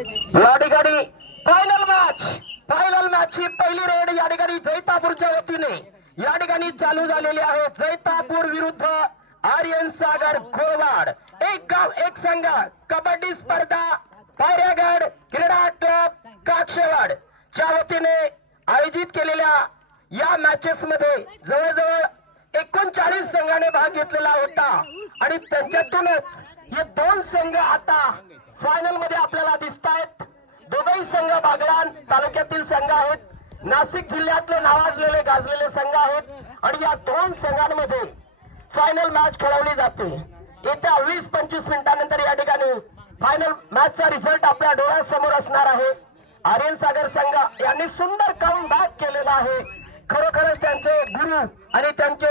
या ठिकाणी final match ची पहिली रेड या ठिकाणी जैतापूरच्या वतीने या ठिकाणी चालू झालेली आहे। जैतापूर विरुद्ध आर्यन सागर गोळवाड। एक गाव एक संघ कबड्डी स्पर्धा पायऱ्यागड क्रीडा क्लब काक्षेवाड च्या वतीने आयोजित केलेल्या या मॅचेस मध्ये जवळजवळ 39 संघाने भाग घेतलेला होता आणि त्यांच्यातूनच हे दोन संघ आता फायनल मध्ये आपल्याला दिसत आहेत। दोघेही संघ बागलाण तालुक्यातील संघ आहेत, नाशिक जिल्ह्यातले नावाजलेले गाजलेले संघ आहेत आणि या दोन संघांमध्ये फायनल मॅच खेळवली जाते। येत्या 20-25 मिनिटांनंतर या ठिकाणी फायनल मॅचचा रिझल्ट आपल्या डोळ्यासमोर असणार आहे। आर्यन सागर संघ यांनी सुंदर कमबॅक केलेला आहे। खरोखरच त्यांचे गुरु आणि त्यांचे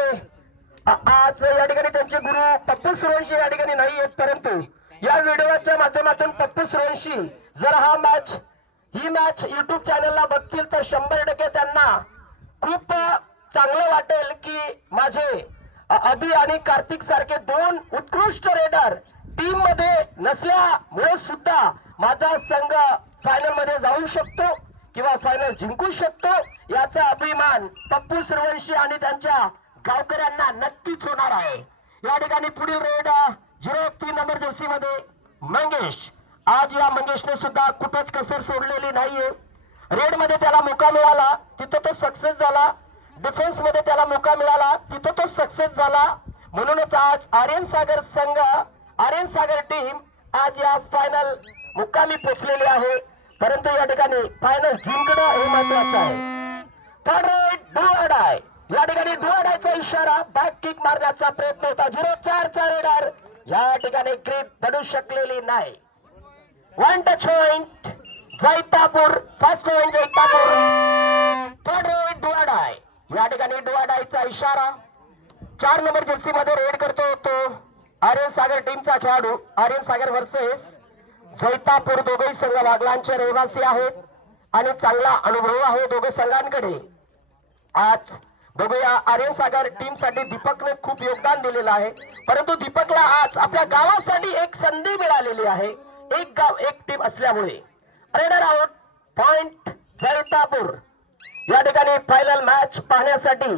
आज या ठिकाणी त्यांचे गुरु पप्पू सुरवंशी या ठिकाणी नाही आहेत, परंतु या व्हिडिओच्या माध्यमातून पप्पू सुरवंशी जर ही मॅच YouTube चॅनलला बघतील तर 100% त्यांना खूप चांगलं वाटेल की माझे अभि आणि कार्तिक सारखे दोन उत्कृष्ट रेडर टीम मध्ये नसल्यामुळे सुद्धा माझा संघ फायनल मध्ये जाऊ शकतो किंवा फायनल जिंकू शकतो याचा अभिमान पप्पू सुरवंशी आणि त्यांच्या गावकऱ्यांना नक्कीच होणार आहे। या ठिकाणी पुढील रेड 03 नंबर जर्सी मध्ये मंगेश। आज या मंगेशने सुद्धा कुठेच कसर सोडलेली नाहीये। रेड मध्ये त्याला मौका मिळाला तिथं तो सक्सेस झाला, डिफेन्स मध्ये त्याला मौका मिळाला तिथं तो सक्सेस झाला। म्हणूनच आज आर्यन सागर टीम आज या फायनल मुक्कामी पोहोचलेली आहे, परंतु या ठिकाणी फायनल जिंकणं हे महत्वाचं आहे। Third red do or die. या ठिकाणी डू ऑर डायचा इशारा बॅक किक मारण्याचा प्रयत्न होता। 04 चा रेडर या ठिकाणी ग्रीप पडू शकलेली नाही। One touch point Jaitapur, first point Jaitapur. Third red do or die. या ठिकाणी डू ऑर डायचा इशारा 4 नंबर जर्सी मध्ये रेड करतो तो आर्यन सागर टीमचा खेळाडू। आर्यन सागर वर्सेस जैतापूर। दोघेही संघ बागलाणचे रहिवासी आहेत आणि चांगला अनुभव आहे दोघे संघांकडे। आज बघूया आर्यन सागर टीम साठी दीपकने खूप योगदान दिलेलं आहे, परंतु दीपकला आज आपल्या गावासाठी एक संधी मिळालेली आहे। एक गाव एक टीम असल्यामुळे रेडर आउट, पॉइंट जैतापूर। या ठिकाणी फायनल मॅच पाहण्यासाठी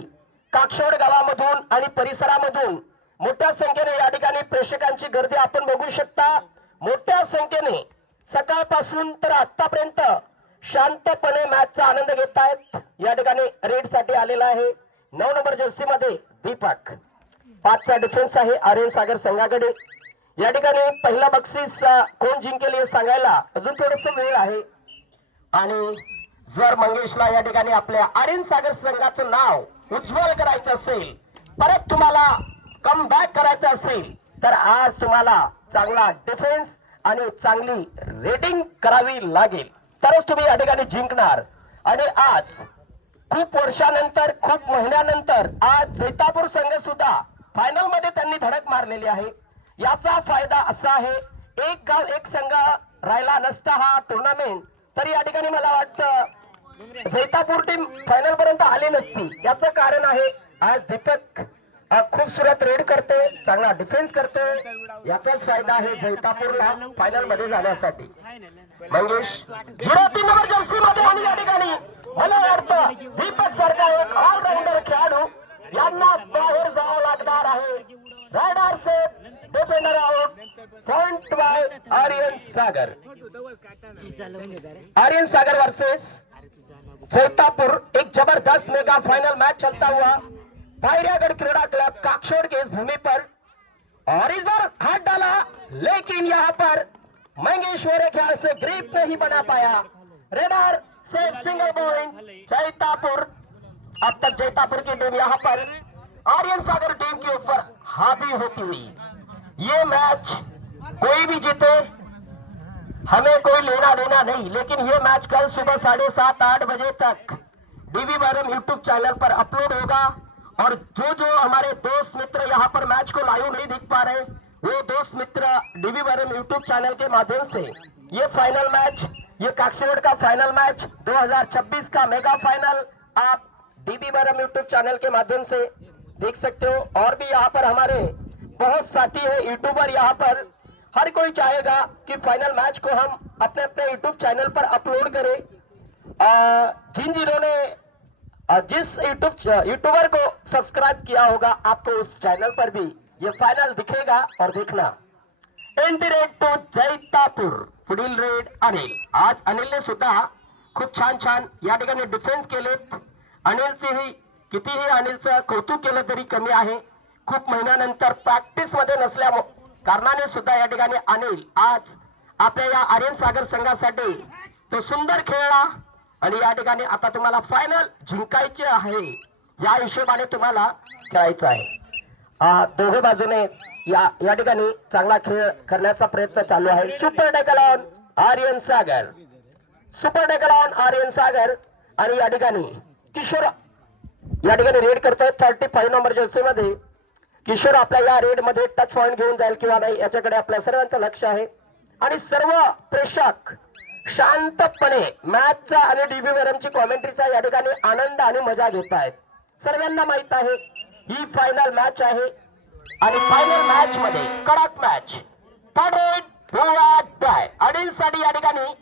काक्षोड गावामधून आणि परिसरामधून मोठ्या संख्येने या ठिकाणी प्रेक्षकांची गर्दी आपण बघू शकता। मोठ्या संख्येने सकाळपासून तर आतापर्यंत शांतपणे मॅचचा आनंद घेत आहेत। या ठिकाणी रेड साठी आलेला आहे 9 नंबर जर्सी मध्ये दीपक। 5 चा डिफेन्स आहे आर्यन सागर संघाकडे। या ठिकाणी पहिला बक्षीस कोण जिंकेल हे सांगायला अजून थोडस वेळ आहे आणि जर मंगेशला या ठिकाणी आपल्या आर्यन सागर संघाचं नाव उज्ज्वल करायचं असेल, परत तुम्हाला कम बॅक करायचं असेल तर आज तुम्हाला चांगला डिफेन्स आणि चांगली रेटिंग करावी लागेल, तरच तुम्ही या ठिकाणी जिंकणार। आणि आज खूप वर्षानंतर खूप महिन्यानंतर आज जैतापूर संघ सुद्धा फायनल मध्ये त्यांनी धडक मारलेली आहे। याचा फायदा असा आहे एक गाव एक संघ राहिला नसता हा टुर्नामेंट तर या ठिकाणी मला वाटतं जैतापूर टीम फायनल पर्यंत आली नसती। याचं कारण आहे आज दीपक खूबसूरत रेड करते, चांगला डिफेन्स करते, याचाच फायदा आहे जैतापूरला फायनल मध्ये जाण्यासाठी। मंगेश 03 नंबर जर्सी मध्ये आणि या ठिकाणी मला वाटतं दीपक सारखा एक ऑलराऊंडर खेळाडू यांना बाहेर जावं लागणार आहे। Raider set, defender out, point by Aryan Sagar. Aryan Sagar versus Jaitapur, एक जबरदस्त मेगा फाइनल मैच चलता हुआ पायरियागढ़ क्रीडा क्लब काक्षोड़ के इस भूमि पर, और इस बार हाथ डाला लेकिन यहाँ पर मंगेश्वर ख्याल से ग्रिप नहीं बना पाया। रेडर से सिंगल पॉइंट जैतापुर। अब तक जैतापुर की टीम यहाँ पर आर्यन सागर टीम के ऊपर हावी होती हुई। ये मैच कोई भी जीते हमें कोई लेना देना नहीं, लेकिन ये मैच कल सुबह 7:30-8 बजे तक डीवी बरम यूट्यूब चैनल पर अपलोड होगा। और जो हमारे दोस्त मित्र यहाँ पर मैच को लाइव नहीं दिख पा रहे, वो दोस्त मित्र डीवी बरम यूट्यूब चैनल के माध्यम से ये फाइनल मैच, ये काक्षीगढ़ का फाइनल मैच 2026 का मेगा फाइनल आप डीवी बरम यूट्यूब चैनल के माध्यम से देख सकते हो। और भी यहाँ पर हमारे बहुत साथी है यूट्यूबर यहाँ पर, हर कोई चाहेगा कि फाइनल मैच को हम अपने अपने यूट्यूब चैनल पर अपलोड करें। जिन्होंने जिस यूट्यूबर को सब्सक्राइब किया होगा आपको उस चैनल पर भी ये फाइनल दिखेगा और देखना। एंट्री रेड तो जैतापूर, पुढील रेड अनिल। आज अनिलने सुद्धा खूप छान छान या ठिकाणी डिफेन्स केलेत। अनिलचेही कितीही अनिलचं कौतुक केलं तरी कमी आहे। खूप महिन्यानंतर प्रॅक्टिस मध्ये नसल्या कारणाने सुद्धा या ठिकाणी अनिल आज आपल्या या आर्यन सागर संघासाठी तो सुंदर खेळला आणि या ठिकाणी आता तुम्हाला फायनल जिंकायचे आहे, या हिशोबाने तुम्हाला खेळायचं आहे। दोघे बाजूने या ठिकाणी चांगला खेळ करण्याचा प्रयत्न चालू आहे। Super tackle on Aryan Sagar, super tackle on Aryan Sagar. आणि या ठिकाणी किशोर या ठिकाणी रेड करतोय 35 नंबर जर्सी मध्ये। किशोर आपल्या या रेड मध्ये टच पॉइंट घेऊन जाईल किंवा नाही याच्याकडे आपल्या सर्वांचं लक्ष आहे। आणि सर्व प्रेक्षक शांतपणे मॅचचा आणि डीबी वरची कॉमेंट्रीचा या ठिकाणी आनंद आणि मजा घेत आहेत। सर्वांना माहित आहे ही फायनल मॅच आहे आणि फायनल मॅच मध्ये कडक मॅच अडीलसाठी या ठिकाणी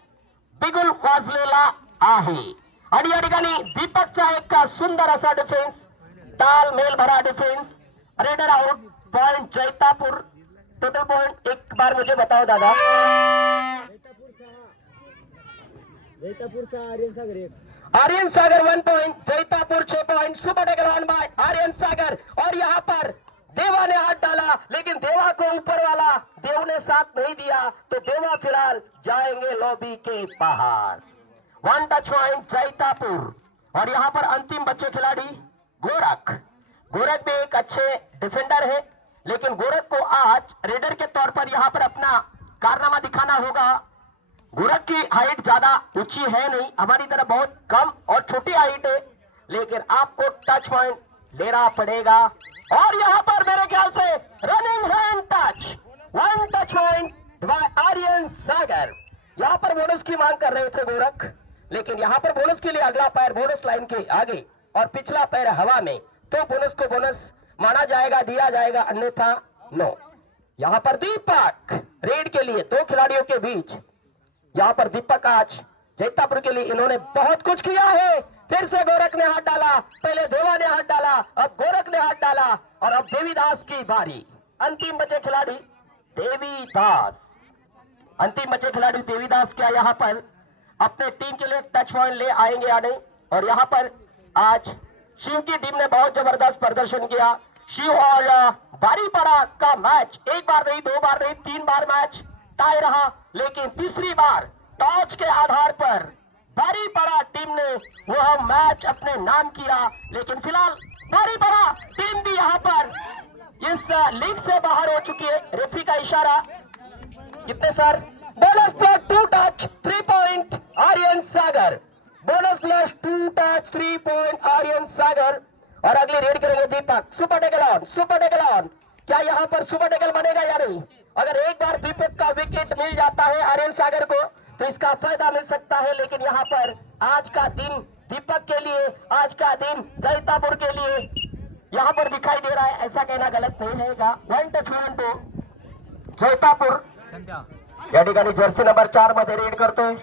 बिगुल वाजलेला आहे। आणि या ठिकाणी दीपकचा एक सुंदर असा डिफेन्स, तालमेल भरा defence. Raider out, point Jaitapur. Total point एक बार मुझे बताओ दादा। जैतापूर से Aryan Sagar 1, Aryan Sagar 1 point, Jaitapur 6 point. Super tackle on by Aryan Sagar. और यहाँ पर देवा ने हाथ डाला लेकिन देवा को ऊपर वाला देव ने साथ नहीं दिया तो देवा फिलहाल जाएंगे लॉबी के बाहर। 1 टच पॉइंट जैतापुर। और यहाँ पर अंतिम बच्चे खिलाड़ी गोरख। गोरख भी एक अच्छे डिफेंडर है लेकिन गोरख को आज रेडर के तौर पर यहाँ पर अपना कारनामा दिखाना होगा। गोरख की हाइट ज्यादा ऊंची है नहीं, हमारी तरह बहुत कम और छोटी हाइट है, लेकिन आपको टच पॉइंट लेना पड़ेगा। और यहाँ पर मेरे ख्याल से running hand touch, 1 touch point by Aryan Sagar. यहाँ पर बोनस की मांग कर रहे थे गोरख, लेकिन यहाँ पर बोनस के लिए अगला पैर बोनस लाइन के आगे और पिछला पैर हवा में, तो बोनस को बोनस माना जाएगा, दिया जाएगा, अन्यथा नो। यहाँ पर दीपक रेड के लिए 2 खिलाड़ियों के बीच। यहाँ पर दीपक आज जैतापुर के लिए इन्होंने बहुत कुछ किया है। फिर से गोरख ने हाथ डाला, पहले देवा ने हाथ डाला, अब गोरख ने हाथ डाला और अब देवीदास की बारी। अंतिम बचे खिलाड़ी देवीदास, अंतिम बचे खिलाड़ी देवीदास क्या यहाँ पर अपने टीम के लिए टच पॉइंट ले आएंगे या नहीं। और यहाँ पर आज शिव की टीम ने बहुत जबरदस्त प्रदर्शन किया। शिव और बारीपाड़ा का मैच एक बार नहीं, 2 बार नहीं, 3 बार मैच टाई रहा, लेकिन तीसरी बार टॉस के आधार पर बारीपाड़ा टीम ने वह मैच अपने नाम किया। लेकिन फिलहाल बारीपाड़ा टीम भी यहाँ पर इस लीग से बाहर हो चुकी है। रेफरी का इशारा कितने sir? Bonus plus 2 touch 3 point Aryan Sagar. Bonus plus 2 touch 3 point Aryan Sagar. और अगली रेड करेंगे Deepak. Super tackle on, super tackle on. क्या यहाँ पर सुपर टैकल बनेगा या नहीं? अगर एक बार दीपक का विकेट मिल जाता है आर्यन सागर को तो इसका फायदा मिल सकता है। लेकिन यहाँ पर आज का दिन दीपक के लिए, आज का दिन जैतापुर के लिए यहाँ पर दिखाई दे रहा है, ऐसा कहना गलत नहीं रहेगा। 1 टच पॉइंट जैतापुर या ठिकाणी जर्सी नंबर 4 मध्ये रेड करतोय।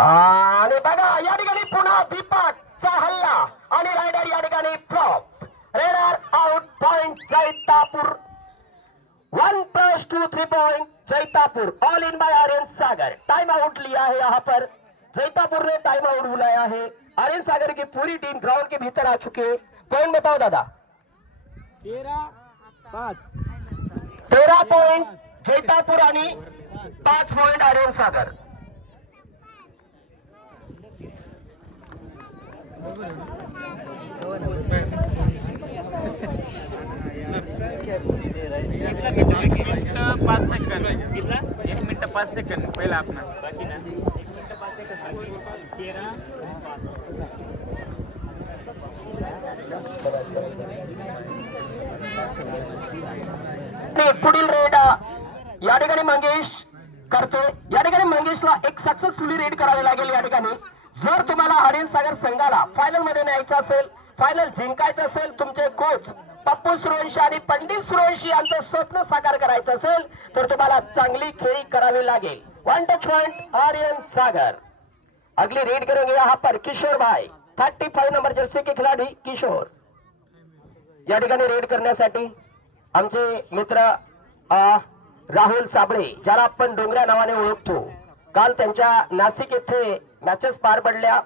आणि बघा या ठिकाणी पुन्हा दीपकचा हल्ला आणि रायडर या ठिकाणी flop. Raider out, point Jaitapur. 1 + 2 3 point Jaitapur. All in by Aryan Sagar. Time out लिया है यहाँ पर जैतापुर ने, टाइम आउट बुलाया है। आर्यन सागर की पूरी टीम ग्राउंड के भीतर आ चुकी है। पॉइंट बताओ दादा। 13 पॉइंट जैतापुर आणि 5 पॉइंट आर्यन सागर। मिनिट 5 सेकंड, 1 मिनिट 5 सेकंड पहिला आपला बाकी ना 1 मिनिट 5 सेकंड 13 पुढील रेड या ठिकाणी मंगेश करतोय। या ठिकाणी मंगेशला एक सक्सेसफुली रेड करावी लागेल। या ठिकाणी जर तुम्हाला आर्यन सागर संघाला फायनल मध्ये न्यायचं असेल, फायनल जिंकायचं असेल, तुमचे कोच पप्पू सूर्यवंशी आणि पंडित सूर्यवंशी यांचं स्वप्न साकार करायचं असेल तर तुम्हाला चांगली खेळी करावी लागेल. 1 टच पॉइंट आर्यन सागर. अगली रेड करेंगे यहाँ पर किशोर भाई, 35 नंबर जर्सी के खिलाडी किशोर. या ठिकाणी रेड करण्यासाठी आमचे मित्र राहुल साबळे, ज्याला आपण डोंगऱ्या नावाने ओळखतो, काल त्यांच्या नाशिक येथे मॅचेस पार पडल्या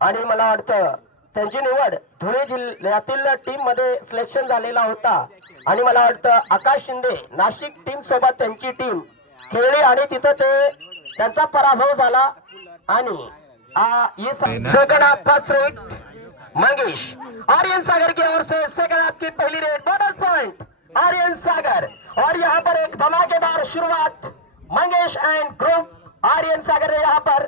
आणि मला वाटतं त्यांची निवड धुळे जिल्ह्यातील टीम मध्ये सिलेक्शन झालेला होता आणि मला वाटतं आकाश शिंदे नाशिक टीम सोबत त्यांची टीम खेळली आणि तिथं त्यांचा पराभव झाला. आणि second half first raid Mangesh Aryan Sagar की ओर से सेकंड हाफ की पहली raid bonus point Aryan Sagar. और यहाँ पर एक धमाकेदार शुरुआत मंगेश एंड ग्रुप आर्यन सागर ने यहाँ पर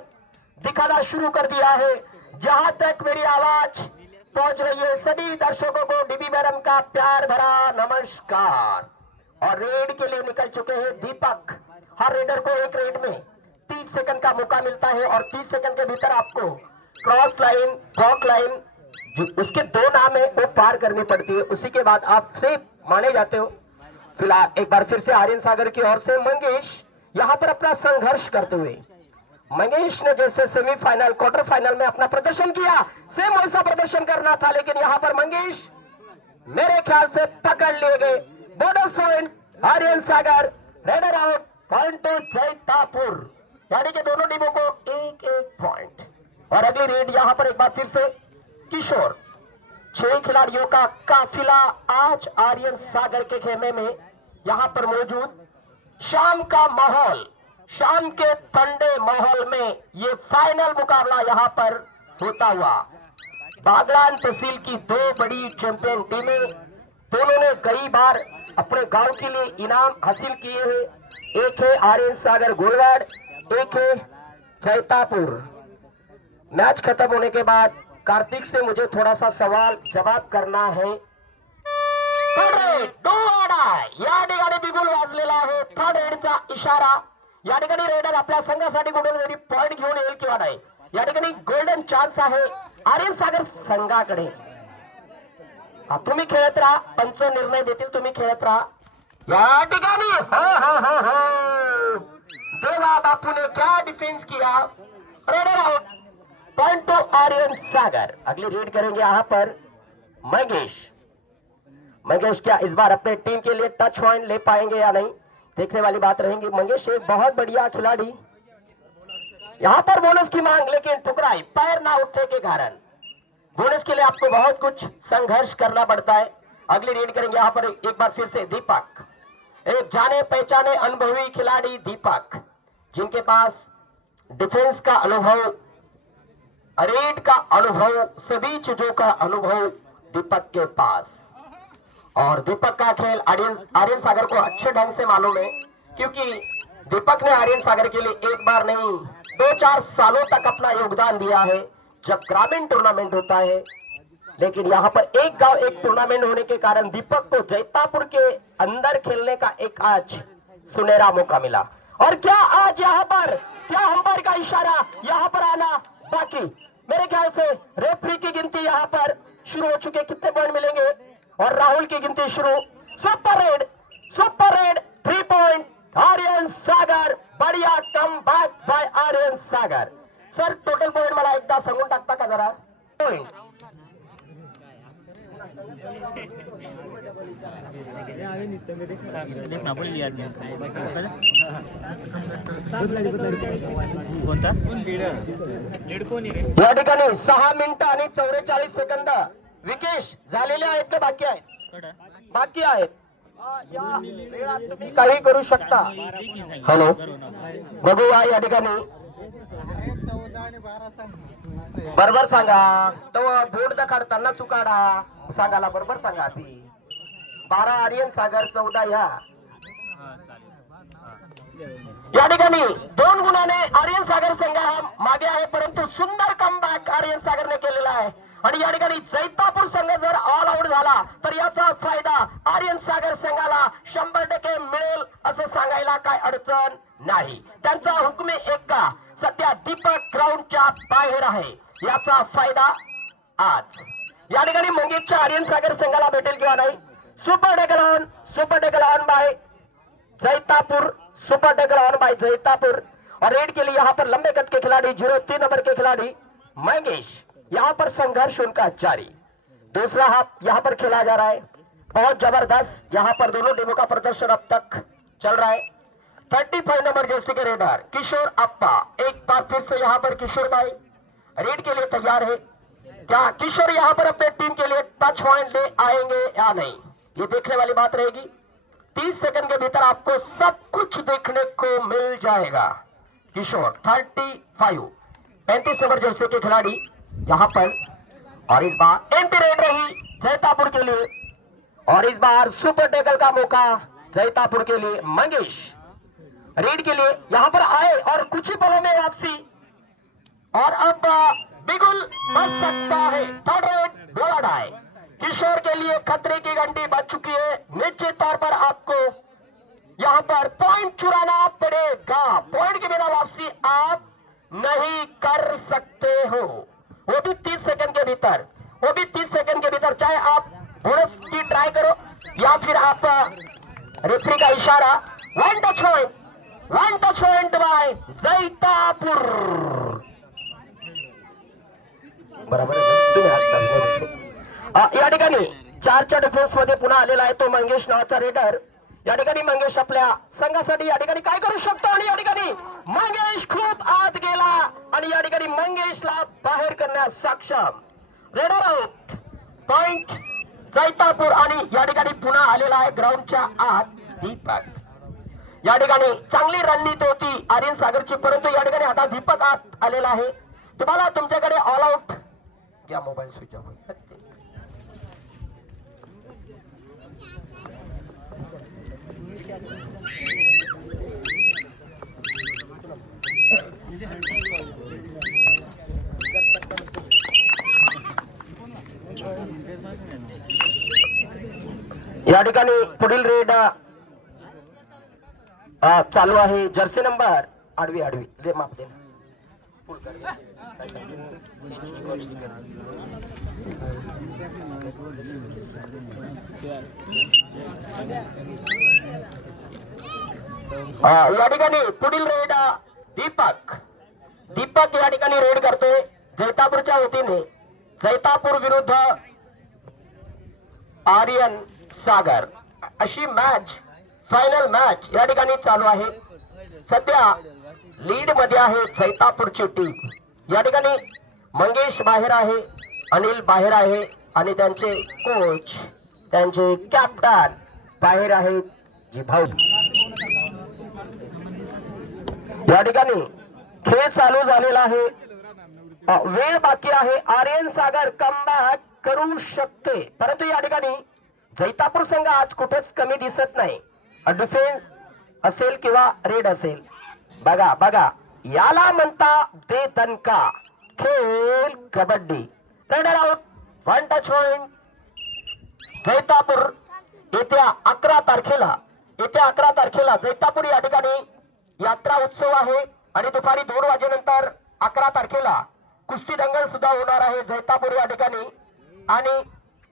दिखाना शुरू कर दिया है. जहां तक मेरी आवाज पहुंच रही है सभी दर्शकों को डीबी मैडम का प्यार भरा नमस्कार. और रेड के लिए निकल चुके हैं दीपक. हर रेडर को एक रेड में 30 सेकंड का मौका मिलता है और 30 सेकंड के भीतर आपको क्रॉस लाइन, ब्लॉक लाइन, उसके 2 नाम है वो पार करनी पड़ती है. उसी के बाद आप सेफ माने जाते हो. फिलहाल एक बार फिर से आर्यन सागर की ओर से मंगेश यहां पर अपना संघर्ष करते हुए, मंगेश ने जैसे सेमीफाइनल क्वार्टर फाइनल में अपना प्रदर्शन किया, सेम वैसा प्रदर्शन करना था, लेकिन यहां पर मंगेश मेरे ख्याल से पकड़ लिए गए. Bonus point Aryan Sagar. Raider out point to Jaitapur. यानी कि दोनों टीमों को 1-1 पॉइंट. और अगली रेड यहां पर एक बार फिर से किशोर. 6 खिलाड़ियों का काफिला आज आर्यन सागर के खेमे में यहां पर मौजूद. शाम का माहौल, शाम के ठंडे माहौल में ये फाइनल मुकाबला यहां पर होता हुआ. बागलान तहसील की 2 बड़ी चैंपियन टीमें, दोनों ने कई बार अपने गांव के लिए इनाम हासिल किए हैं. एक है आर्यन सागर गोलवाड़, एक है जैतापुर. मैच खत्म होने के बाद कार्तिक से मुझे थोड़ा सा सवाल जवाब करना है. या ठिकाणी बिगुल वाजलेला आहे. थर्ड रेडचा इशारा. या ठिकाणी रेडर आपल्या संघासाठी कुठेतरी पॉइंट घेऊन येईल किंवा नाही. या ठिकाणी गोल्डन चान्स आहे आर्यन सागर संघाकडे. तुम्ही खेळत राहा, पंच निर्णय देतील, तुम्ही खेळत राहा. या ठिकाणी देवा बापूने क्या डिफेंस किया. Raider out point to Aryan Sagar. अगली रेड करेंगे यहां पर मंगेश. मंगेश क्या इस बार अपने टीम के लिए टच पॉइंट ले पाएंगे या नहीं, देखने वाली बात रहेगी. मंगेश एक बहुत बढ़िया खिलाड़ी. यहां पर बोनस की मांग, लेकिन ठुकराई पैर ना उठने के कारण. बोनस के लिए आपको बहुत कुछ संघर्ष करना पड़ता है. अगली रेड करेंगे यहां पर एक बार फिर से दीपक. एक जाने पहचाने अनुभवी खिलाड़ी दीपक, जिनके पास डिफेंस का अनुभव, रेड का अनुभव, सभी चीजों का अनुभव दीपक के पास. और दीपक का खेल आर्यन सागर को अच्छे ढंग से मालूम है, क्योंकि दीपक ने आर्यन सागर के लिए एक बार नहीं 2-4 सालों तक अपना योगदान दिया है जब ग्रामीण टूर्नामेंट होता है. लेकिन यहाँ पर एक गांव एक टूर्नामेंट होने के कारण दीपक को जैतापुर के अंदर खेलने का एक आज सुनहरा मौका मिला. और क्या आज यहाँ पर क्या अंपायर का इशारा यहाँ पर आना बाकी. मेरे ख्याल से रेफरी की गिनती यहाँ पर शुरू हो चुके. कितने पॉइंट मिलेंगे और राहुल की गिनती शुरू. Super raid 3 point Aryan Sagar. बढ़िया come back by Aryan Sagar. Sir total point मला एकदा सांगून टाकता का जरा. पॉइंट देखना बोल लिया कोणता लीड कोणी रे. या ठिकाणी 6 मिनिटं आणि 44 सेकंद विकेश झालेले आहेत का बाकी आहेत. बाकी आहेत. या वेळात तुम्ही काही करू शकता. हॅलो बघूया या ठिकाणी बरोबर सांगा. तो बोर्ड दाखवताना चुकाडा सांगाला बरोबर सांगा. ती 12 आर्यन सागर 14 या ठिकाणी 2 गुणाने आर्यन सागर संघ हा मागे आहे, परंतु सुंदर कमबॅक आर्यन सागरने केलेला आहे. आणि या ठिकाणी जैतापूर संघ जर ऑल आउट झाला तर याचा फायदा आर्यन सागर संघाला 100% मिळेल असं सांगायला काय अडचण नाही. त्यांचा हुकमे एक्का सध्या दीपक ग्राउंडच्या बाहेर आहे. याचा फायदा आज या ठिकाणी मंगेशच्या आर्यन सागर संघाला भेटेल किंवा नाही सुपर टेकल ऑन बाय जैतापुर, सुपर टेकल ऑन बाय जैतापुर। और रेड के लिए यहाँ पर लंबे कद के खिलाड़ी 03 नंबर के खिलाड़ी मंगेश, यहाँ पर संघर्ष उनका जारी। दूसरा हाफ यहाँ पर खेला जा रहा है, बहुत जबरदस्त यहाँ पर दोनों टीमों का प्रदर्शन अब तक चल रहा है। 35 नंबर जर्सी के रेडर किशोर अप्पा, एक बार फिर से यहाँ पर किशोर भाई रेड के लिए तैयार है। क्या किशोर यहाँ पर अपने टीम के लिए टच पॉइंट ले आएंगे या नहीं, ये देखने वाली बात रहेगी। 30 सेकंड के भीतर आपको सब कुछ देखने को मिल जाएगा। किशोर 35 नंबर जर्सी के खिलाड़ी यहाँ पर, और इस बार एंटी रेड रही जैतापुर के लिए, और इस बार सुपर टेकल का मौका जैतापुर के लिए। मंगेश रेड के लिए यहाँ पर आए और कुछ ही पलों में वापसी, और अब बिगुल बच सकता है। थर्ड रेड बोला डाय किशोर के लिए खतरे की घंटी बज चुकी है। निश्चित तौर पर आपको यहाँ पर पॉइंट चुराना पड़ेगा, पॉइंट के बिना वापसी आप नहीं कर सकते हो, वो भी 30 सेकंड के भीतर, वो भी 30 सेकंड के भीतर। चाहे आप बोनस की ट्राई करो या फिर आप रेफरी का इशारा। One touch point bye Jaitapur. बरोबर तुम्ही या ठिकाणी 4च्या डिफेन्स मध्ये पुन्हा आलेला आहे तो मंगेश नावाचा रेडर। या ठिकाणी मंगेश आपल्या संघासाठी या ठिकाणी काय करू शकतो, आणि या ठिकाणी मंगेश खूप आत गेला आणि या ठिकाणी मंगेशला बाहेर करण्यास सक्षम। Raider out, point Jaitapur. आणि या ठिकाणी पुन्हा आलेला आहे ग्राउंडच्या आत दीपक। या ठिकाणी चांगली रणनीती होती आर्यन सागरची, परंतु या ठिकाणी आता दीपक आत आलेला आहे। तुम्हाला तुमच्याकडे ऑल आउट या मोबाईल स्विच ऑफ होईल। या ठिकाणी पुढील रेड चालू आहे। जर्सी नंबर आडवी दे माफ दे या ठिकाणी पुढील रेड दीपक या ठिकाणी रेड करतोय जैतापूरच्या वतीने। जैतापूर विरुद्ध आर्यन सागर अशी मॅच, फायनल मॅच या ठिकाणी चालू आहे। सध्या लीड मध्ये आहे जैतापूरची टीम। या ठिकाणी मंगेश बाहेर आहे, अनिल बाहेर आहे आणि त्यांचे कोच, त्यांचे कॅप्टन बाहेर आहेत जी भाऊ। या ठिकाणी खेळ चालू झालेला आहे, वेळ बाकी आहे। आर्यन सागर कमबॅक करू शकते, परंतु या ठिकाणी जैतापूर संघ आज कुठेच कमी दिसत नाही। डिफेन्स असेल किंवा रेड असेल, बघा याला म्हणता बेदणका खेळ kabaddi. Raider out, one touch point Jaitapur. येत्या 11 तारखेला जैतापूर या ठिकाणी यात्रा उत्सव आहे आणि दुपारी 2 वाजेनंतर 11 तारखेला कुस्ती दंगल सुद्धा होणार आहे जैतापूर या ठिकाणी। आणि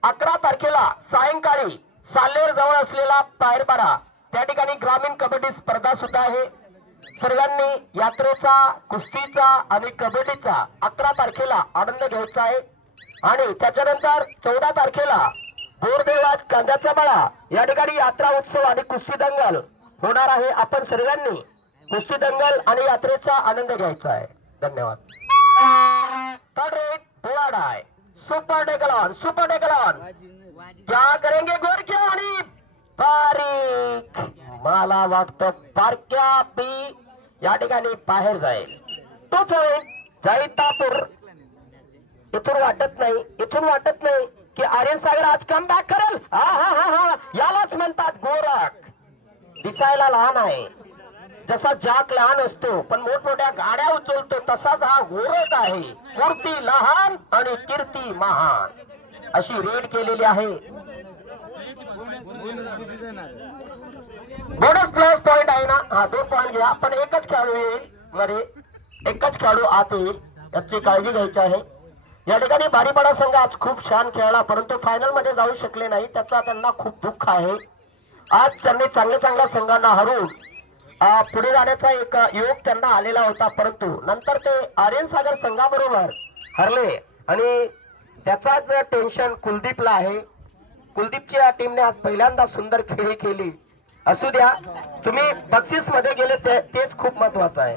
11 तारखेला सायंकाळी साल्हेर जवळ असलेला पायरपाडा त्या ठिकाणी ग्रामीण कबड्डी स्पर्धा सुद्धा आहे। सर्वांनी यात्रेचा, कुस्तीचा आणि कबड्डीचा 11 तारखेला आनंद घ्यायचा आहे। आणि त्याच्यानंतर 14 तारखेला बोरदेवाज कांद्याचा मळा या ठिकाणी यात्रा उत्सव आणि कुस्ती दंगल होणार आहे। आपण सर्वांनी कुस्ती दंगल आणि यात्रेचा आनंद घ्यायचा आहे। धन्यवाद। थर्ड रेड बोर्ड आहे, सुपर टेकल ऑन क्या करेंगे गोरक्या आणि बारीक, मला वाटतं पारक्या बी या ठिकाणी बाहेर जाईल। तो जैतापूर इथून वाटत नाही की आर्यन सागर आज कम बॅक करेल। हा यालाच म्हणतात गोरख। दिसायला लहान आहे, जसा जाक लहान असतो पण मोठमोठ्या गाड्या उचलतो, तसाच हा गोरख आहे। मूर्ती लहान आणि कीर्ती महान अशी रेड केलेली आहे। बोनस प्लस पॉइंट आहे ना, हा 2 पॉइंट घ्या। पण एकच खेळाडू येईल मध्ये, एकच खेळाडू आत येईल, याची काळजी घ्यायची आहे। या ठिकाणी बारीपाडा संघ आज खूप छान खेळला, परंतु फायनल मध्ये जाऊ शकले नाही. त्याचा त्यांना खूप दुःख आहे. आज त्यांनी चांगल्या संघांना हरवून पुढे जाण्याचा एक योग त्यांना आलेला होता, परंतु नंतर ते आर्यन सागर संघाबरोबर हरले आणि त्याचाच टेन्शन कुलदीपला आहे. कुलदीपच्या टीमने आज पहिल्यांदा सुंदर खेळी केली. असू द्या, तुम्ही बक्षीस मध्ये गेले तेच खूप महत्वाचं आहे,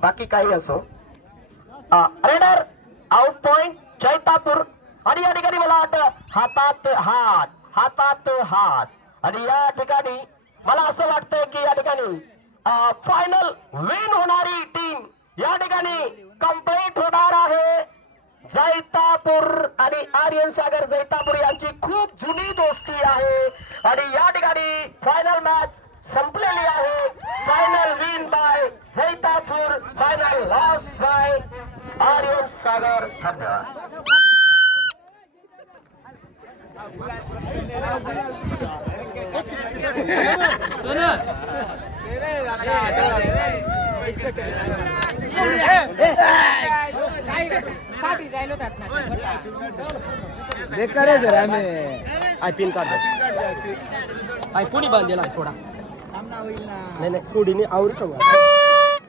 बाकी काही असो. Raider out point Jaitapur. आणि या ठिकाणी मला वाटतं हातात हात आणि या ठिकाणी मला असं वाटतंय की या ठिकाणी फायनल विन होणारी टीम या ठिकाणी कंप्लीट होणार आहे. जैतापूर आणि आर्यन सागर जैतापूर यांची खूप जुनी दोस्ती आहे आणि या ठिकाणी फायनल मॅच संपलेली आहे. Final win by Jaitapur, final loss by Aryan Sagar. धन्यवाद. बेकार आहे जरा आम्ही आय पिन काढतो. आय कोणी बांधलेला आहे सोडा. नाही कोणी आवडतो.